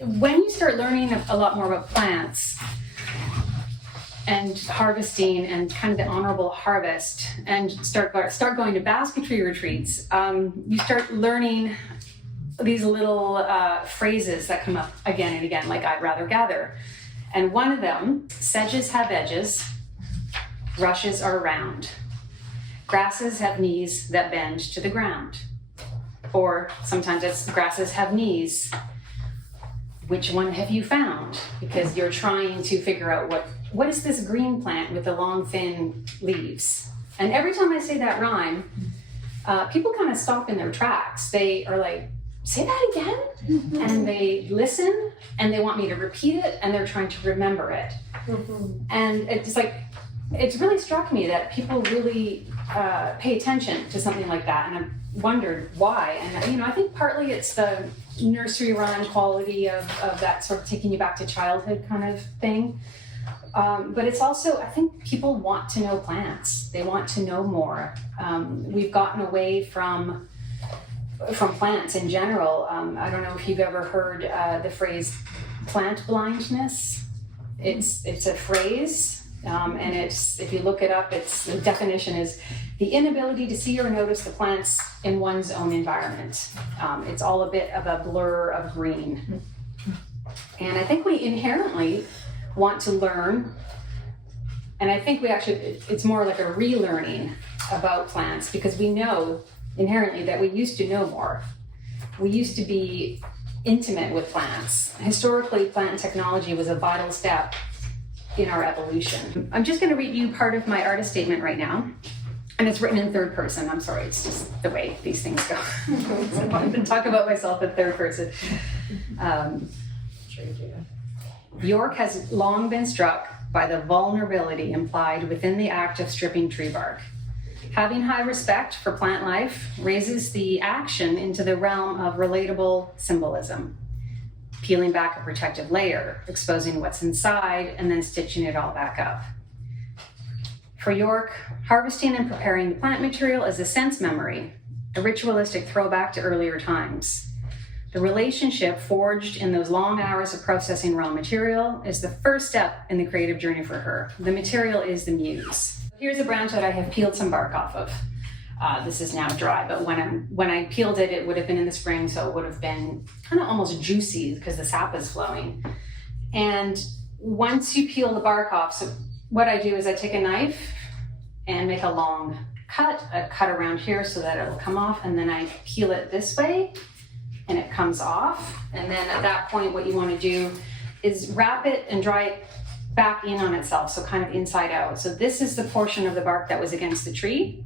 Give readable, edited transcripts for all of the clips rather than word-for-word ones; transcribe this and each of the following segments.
When you start learning a lot more about plants and harvesting and kind of the honorable harvest, and start going to basketry retreats, you start learning these little phrases that come up again and again, like I'd rather gather. And one of them, sedges have edges, rushes are round, grasses have knees that bend to the ground. Or sometimes it's grasses have knees. Which one have you found? Because you're trying to figure out what is this green plant with the long thin leaves. And every time I say that rhyme, people kind of stop in their tracks. They are like, say that again? And they listen and they want me to repeat it and they're trying to remember it. And it's like, it's really struck me that people really pay attention to something like that. And I've wondered why. And I think partly it's the nursery rhyme quality of that sort of taking you back to childhood kind of thing. But it's also, I think people want to know plants. They want to know more. We've gotten away from plants in general. I don't know if you've ever heard the phrase plant blindness. It's a phrase, and if you look it up, the definition is the inability to see or notice the plants in one's own environment. It's all a bit of a blur of green. And I think we inherently want to learn, and I think it's more like a relearning about plants, because we know inherently that we used to know more. We used to be intimate with plants. Historically, plant technology was a vital step in our evolution. I'm just going to read you part of my artist statement right now. And it's written in third person. I'm sorry, it's just the way these things go. So I'm going to talk about myself in third person. York has long been struck by the vulnerability implied within the act of stripping tree bark. Having high respect for plant life raises the action into the realm of relatable symbolism, peeling back a protective layer, exposing what's inside, and then stitching it all back up. For York, harvesting and preparing the plant material is a sense memory, a ritualistic throwback to earlier times. The relationship forged in those long hours of processing raw material is the first step in the creative journey for her. The material is the muse. Here's a branch that I have peeled some bark off of. This is now dry, but when I peeled it, it would have been in the spring, so it would have been kind of almost juicy because the sap is flowing. And once you peel the bark off, so what I do is I take a knife and make a long cut, a cut around here so that it will come off, and then I peel it this way and it comes off. And then at that point, what you want to do is wrap it and dry it back in on itself, so kind of inside out. So this is the portion of the bark that was against the tree.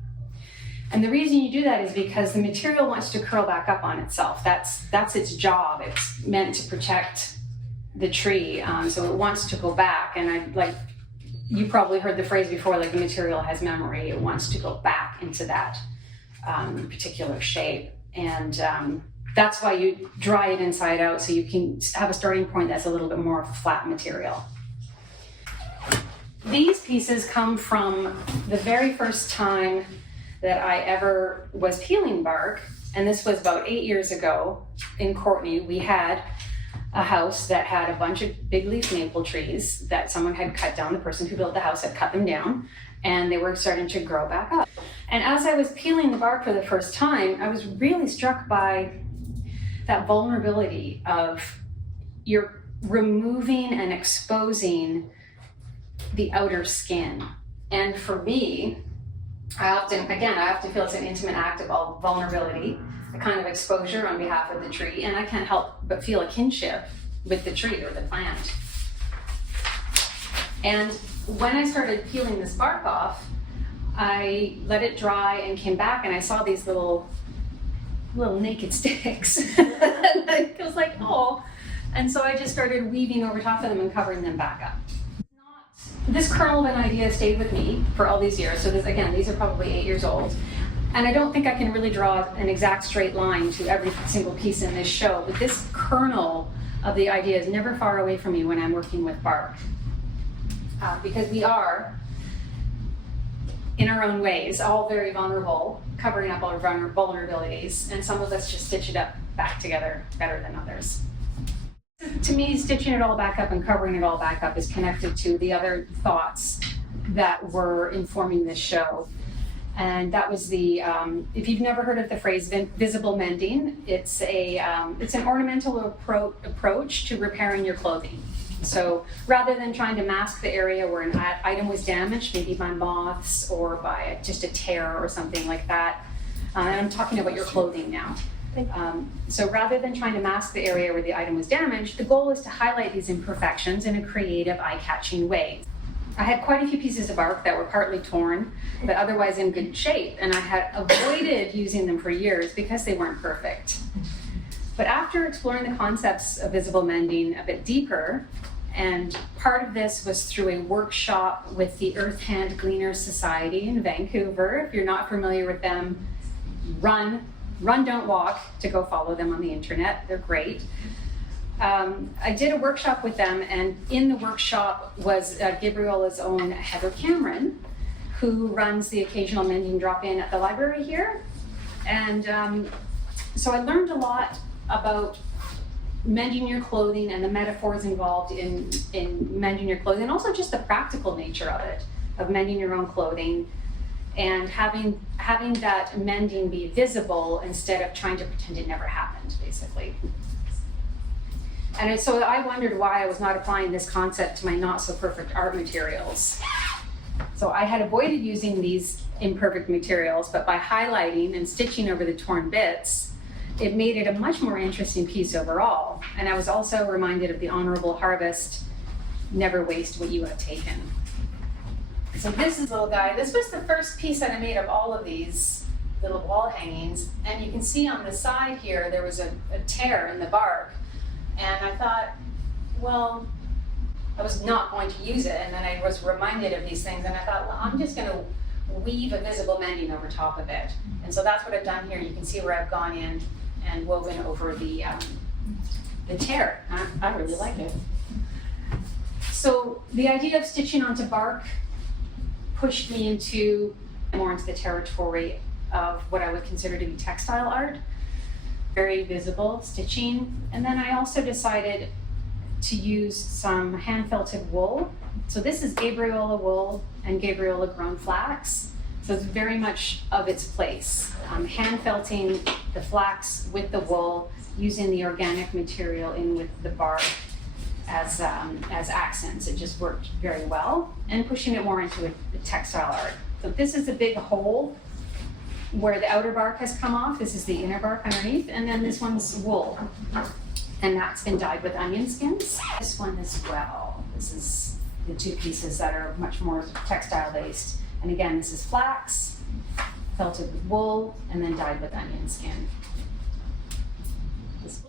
And the reason you do that is because the material wants to curl back up on itself. That's its job. It's meant to protect the tree, so it wants to go back. And you probably heard the phrase before, like the material has memory. It wants to go back into that particular shape. And that's why you dry it inside out, so you can have a starting point that's a little bit more of a flat material. These pieces come from the very first time that I ever was peeling bark, and this was about 8 years ago in Courtenay. We had a house that had a bunch of big leaf maple trees that someone had cut down. The person who built the house had cut them down, and they were starting to grow back up. And as I was peeling the bark for the first time, I was really struck by that vulnerability of you're removing and exposing the outer skin. And for me, I often feel it's an intimate act of vulnerability, a kind of exposure on behalf of the tree, and I can't help but feel a kinship with the tree or the plant. And when I started peeling this bark off, I let it dry and came back, and I saw these little naked sticks. And I was like, oh. And so I just started weaving over top of them and covering them back up. This kernel of an idea stayed with me for all these years. So these are probably 8 years old. And I don't think I can really draw an exact straight line to every single piece in this show, but this kernel of the idea is never far away from me when I'm working with bark. Because we are, in our own ways, all very vulnerable, covering up our vulnerabilities, and some of us just stitch it up back together better than others. To me, stitching it all back up and covering it all back up is connected to the other thoughts that were informing this show. And that was the, if you've never heard of the phrase visible mending, it's an ornamental approach to repairing your clothing. So rather than trying to mask the area where an item was damaged, maybe by moths or by just a tear or something like that, and I'm talking about your clothing now. So rather than trying to mask the area where the item was damaged, the goal is to highlight these imperfections in a creative, eye-catching way. I had quite a few pieces of bark that were partly torn, but otherwise in good shape, and I had avoided using them for years because they weren't perfect. But after exploring the concepts of visible mending a bit deeper, and part of this was through a workshop with the Earth Hand Gleaners Society in Vancouver. If you're not familiar with them, run, don't walk, to go follow them on the internet. They're great. I did a workshop with them, and in the workshop was Gabriola's own Heather Cameron, who runs the occasional mending drop-in at the library here. And so I learned a lot about mending your clothing and the metaphors involved in mending your clothing, and also just the practical nature of it, of mending your own clothing, and having that mending be visible instead of trying to pretend it never happened, basically. And so I wondered why I was not applying this concept to my not-so-perfect art materials. So I had avoided using these imperfect materials, but by highlighting and stitching over the torn bits, it made it a much more interesting piece overall. And I was also reminded of the honorable harvest, never waste what you have taken. So this is little guy. This was the first piece that I made of all of these little wall hangings. And you can see on the side here, there was a tear in the bark. And I thought, well, I was not going to use it. And then I was reminded of these things. And I thought, well, I'm just going to weave a visible mending over top of it. And so that's what I've done here. You can see where I've gone in and woven over the tear. I really like it. So the idea of stitching onto bark pushed me more into the territory of what I would consider to be textile art. Very visible stitching. And then I also decided to use some hand-felted wool. So this is Gabriola wool and Gabriola grown flax. So it's very much of its place. Hand-felting the flax with the wool, using the organic material in with the bark as accents. It just worked very well, and pushing it more into a textile art. So this is a big hole where the outer bark has come off. This is the inner bark underneath, and then this one's wool. And that's been dyed with onion skins. This one as well. This is the two pieces that are much more textile based. And again, this is flax, felted with wool, and then dyed with onion skin.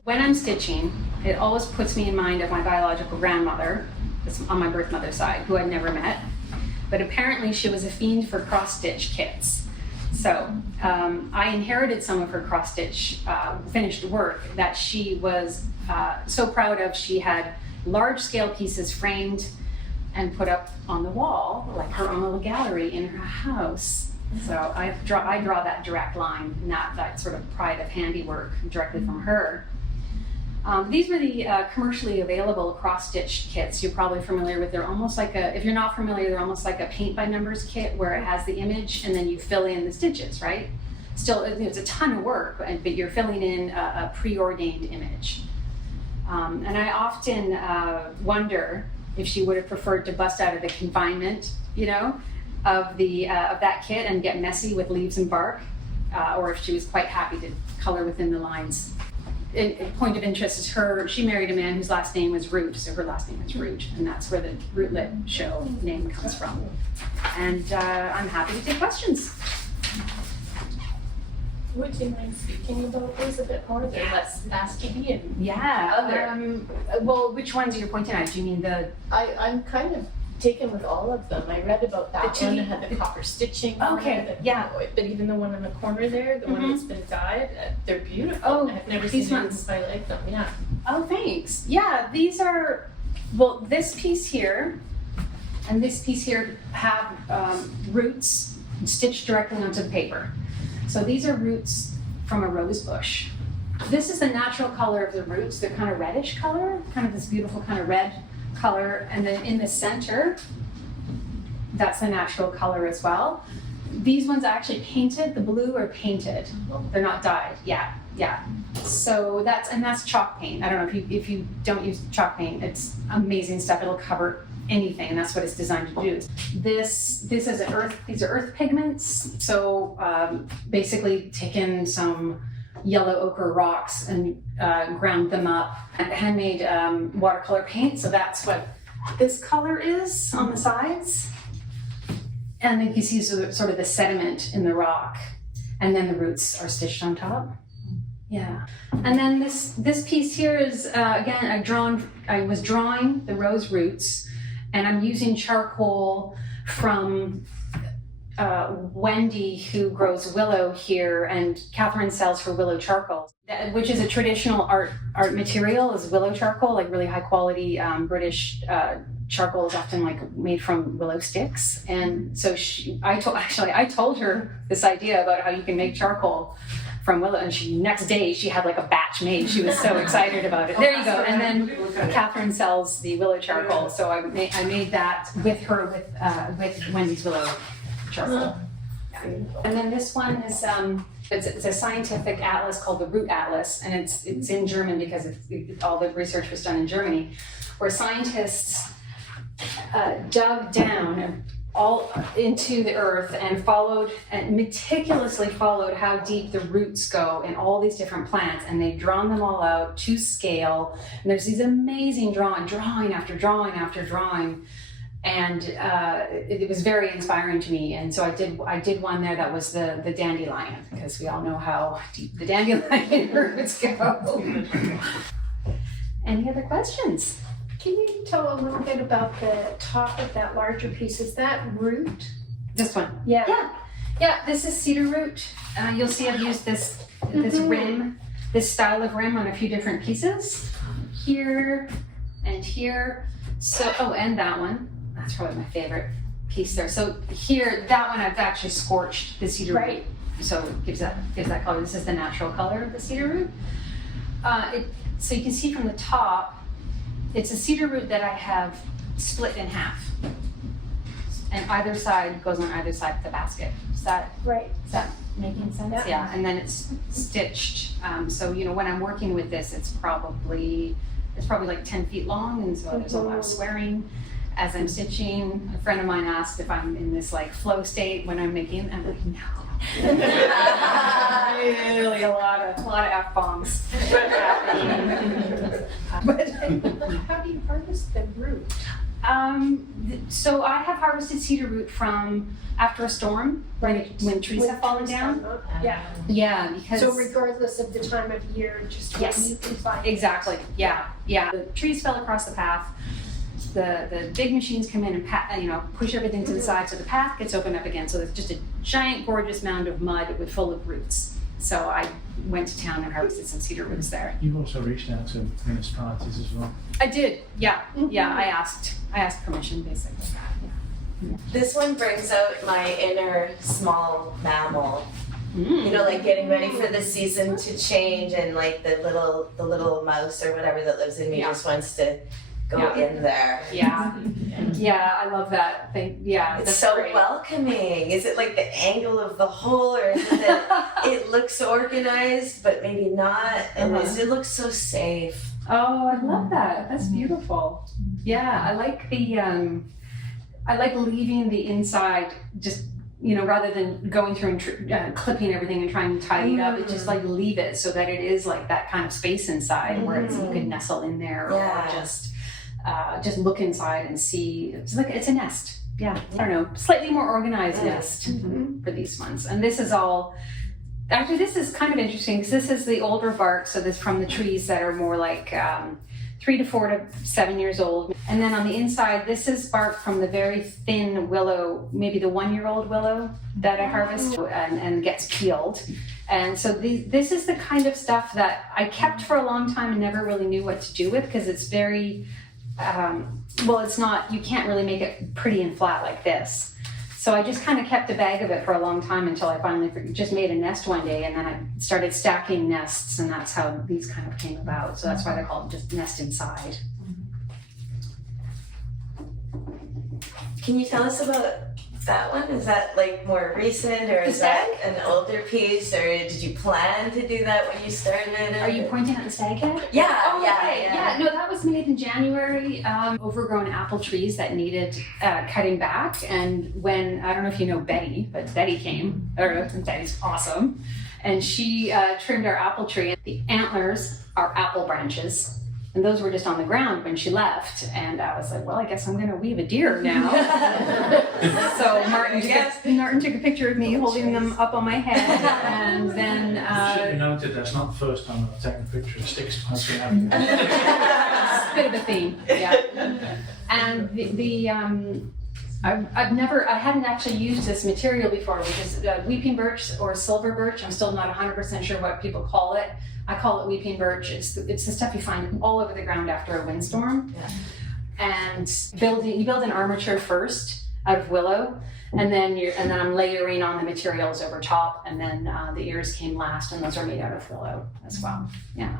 When I'm stitching, it always puts me in mind of my biological grandmother, that's on my birth mother's side, who I'd never met. But apparently she was a fiend for cross-stitch kits. So I inherited some of her cross-stitch finished work that she was so proud of. She had large-scale pieces framed and put up on the wall, like her own little gallery in her house. So I draw that direct line, not that sort of pride of handiwork directly from her. These were the commercially available cross-stitch kits. You're probably familiar with. They're almost like if you're not familiar, they're almost like a paint by numbers kit where it has the image and then you fill in the stitches, right? Still, it's a ton of work, but you're filling in a preordained image. And I often wonder if she would have preferred to bust out of the confinement, of that kit and get messy with leaves and bark, or if she was quite happy to color within the lines. A point of interest is she married a man whose last name was Root, so her last name is Root, and that's where the Rootlet show name comes from. And I'm happy to take questions. Would you mind speaking about those a bit more? They're less nasty and other. Well, which ones are you pointing at? Do you mean I'm kind of taken with all of them. I read about that one that had the copper stitching. Okay, yeah. But even the one in the corner there, the one that's been dyed, they're beautiful. Oh, I've never these seen ones. them. I like them. Yeah. Oh, thanks. Yeah, these are. Well, this piece here and this piece here have roots stitched directly onto the paper. So these are roots from a rose bush. this is the natural color of the roots. They're kind of reddish color, kind of this beautiful kind of red color. And then in the center, that's the natural color as well. These ones are actually painted. The blue are painted. They're not dyed. Yeah. So that's chalk paint. I don't know if you don't use chalk paint, it's amazing stuff. It'll cover anything, and that's what it's designed to do. This is these are earth pigments. So basically taken some yellow ochre rocks and ground them up and handmade watercolor paint. So that's what this color is on the sides. And then you see sort of the sediment in the rock, and then the roots are stitched on top. Yeah. And then this piece here is again I was drawing the rose roots, and I'm using charcoal from Wendy, who grows willow here, and Catherine sells her willow charcoal, which is a traditional art material, is willow charcoal, like really high quality British charcoal is often like made from willow sticks. And so I told her this idea about how you can make charcoal from willow, and next day she had like a batch made. She was so excited about it. There you go. And then Catherine sells the willow charcoal, so I made that with her with Wendy's willow charcoal. Yeah. And then this one is it's a scientific atlas called the Root Atlas, and it's in German because all the research was done in Germany, where scientists dug down all into the earth and meticulously followed how deep the roots go in all these different plants, and they've drawn them all out to scale. And there's these amazing drawing after drawing after drawing, and it was very inspiring to me. And so I did one there that was the dandelion, because we all know how deep the dandelion roots go. Any other questions? Can you tell a little bit about the top of that larger piece? Is that root? This one? Yeah. Yeah, this is cedar root. You'll see I've used this rim, this style of rim on a few different pieces. Here and here. So, and that one. That's probably my favorite piece there. So here, that one I've actually scorched the cedar root. So it gives that color. This is the natural color of the cedar root. So you can see from the top, it's a cedar root that I have split in half, and either side goes on either side of the basket. Is that making sense? Yeah. And then it's stitched. So when I'm working with this, it's probably like 10 feet long, and so there's a lot of swearing as I'm stitching. A friend of mine asked if I'm in this like flow state when I'm making. I'm like, no. Really a lot of F-bombs. But how do you harvest the root? So I have harvested cedar root from after a storm, when trees have fallen down. Yeah, because so regardless of the time of year, just when you can find it. Exactly. Yeah. The trees fell across the path. The big machines come in and push everything to the side, so the path gets opened up again. So there's just a giant, gorgeous mound of mud full of roots. So I went to town and harvested some cedar roots there. You've also reached out to municipalities as well. I did. Yeah. I asked permission, basically. Yeah. This one brings out my inner small mammal. Like getting ready for the season to change, and like the little mouse or whatever that lives in me just wants to go in there. Yeah, I love that thing. Yeah, it's so great. Welcoming. Is it like the angle of the hole, or is it that it looks organized but maybe not, and it looks so safe? Oh, I love that. That's beautiful. Yeah, I like I like leaving the inside just, rather than going through and clipping everything and trying to tidy it up. It's just like leave it so that it is like that kind of space inside where you could nestle in there or just look inside and see. It's a nest. Yeah, I don't know, slightly more organized nest for these ones. And this is all. Actually, this is kind of interesting because this is the older bark. So this from the trees that are more like 3 to 4 to 7 years old. And then on the inside, this is bark from the very thin willow, maybe the 1-year-old willow that I harvest and gets peeled. And so this is the kind of stuff that I kept for a long time and never really knew what to do with, because it's very, it's not, you can't really make it pretty and flat like this. So I just kind of kept a bag of it for a long time until I finally just made a nest one day, and then I started stacking nests, and that's how these kind of came about. So that's why they're called just nest inside. Can you tell us about that one? Is that like more recent, or The is that an older piece, or did you plan to do that when you started? Are you pointing at the stag head? Yeah, Oh, okay. Yeah, no, that was made in January. Overgrown apple trees that needed cutting back. And when, I don't know if you know Betty, but Betty came, or Betty's awesome. And she trimmed our apple tree. The antlers are apple branches. And those were just on the ground when she left. And I was like, well, I guess I'm going to weave a deer now. So Martin took a picture of me holding them up on my head. And then... It should be noted, that's not the first time I've taken a picture of sticks once we have. Bit of a theme, yeah. And I hadn't actually used this material before, which is weeping birch or silver birch. I'm still not 100% sure what people call it. I call it weeping birch. It's the stuff you find all over the ground after a windstorm. Yeah. And you build an armature first out of willow, and then I'm layering on the materials over top, and then the ears came last, and those are made out of willow as well. Yeah.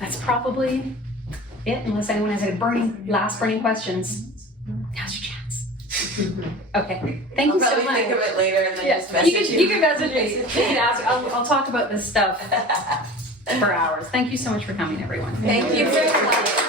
That's probably it, unless anyone has any last burning questions. Now's your chance. Okay, thank you so I'll much. probably think of it later and then just message You can message me. You can ask. I'll talk about this stuff for hours. Thank you so much for coming, everyone. Thank you very much.